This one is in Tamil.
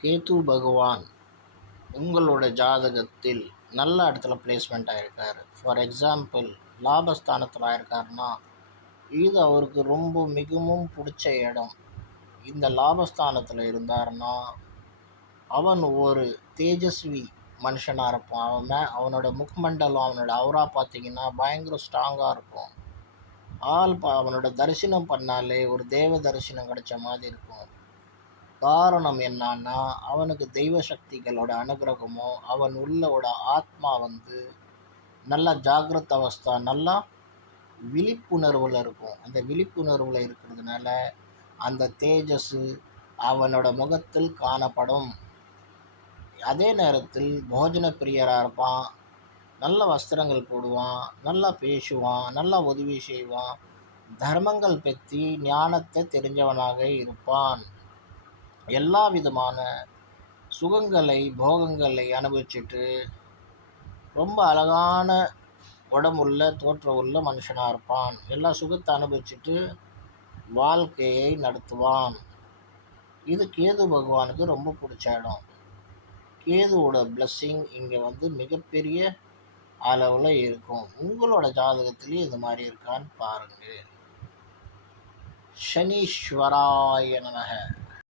கேது பகவான் உங்களோட ஜாதகத்தில் நல்ல இடத்துல பிளேஸ்மெண்ட் ஆகிருக்காரு. ஃபார் எக்ஸாம்பிள் லாபஸ்தானத்தில் ஆயிருக்காருன்னா இது அவருக்கு ரொம்ப மிகவும் பிடிச்ச இடம். இந்த லாபஸ்தானத்தில் இருந்தாருன்னா அவன் ஒரு தேஜஸ்வி மனுஷனாக இருப்பான். அவனோட முகமண்டலம், அவனோட அவுரா பார்த்திங்கன்னா பயங்கர ஸ்ட்ராங்காக இருக்கும். அவனோட தரிசனம் பண்ணாலே ஒரு தேவ தரிசனம் கிடைச்ச மாதிரி இருக்கும். காரணம் என்னன்னா அவனுக்கு தெய்வ சக்திகளோட அனுகிரகமும் அவன் உள்ளோட ஆத்மா நல்லா ஜாகிரத அவஸ்தா, நல்லா விழிப்புணர்வில் இருக்கும். அந்த விழிப்புணர்வில் இருக்கிறதுனால அந்த தேஜஸ் அவனோட முகத்தில் காணப்படும். அதே நேரத்தில் போஜன பிரியராக இருப்பான். நல்ல வஸ்திரங்கள் போடுவான், நல்லா பேசுவான், நல்லா உதவி செய்வான், தர்மங்கள் பற்றி ஞானத்தை தெரிஞ்சவனாக இருப்பான். எல்லா விதமான சுகங்களை போகங்களை அனுபவிச்சுட்டு ரொம்ப அழகான உடம்புள்ள தோற்றம் உள்ள மனுஷனாக இருப்பான். எல்லா சுகத்தை அனுபவிச்சுட்டு வாழ்க்கையை நடத்துவான். இது கேது பகவானுக்கு ரொம்ப பிடிச்ச இடம். கேதுவோட பிளஸ்ஸிங் இங்கே மிகப்பெரிய அளவில் இருக்கும். உங்களோட ஜாதகத்திலேயே இது மாதிரி இருக்கான்னு பாருங்கள். சனீஸ்வராய நமக.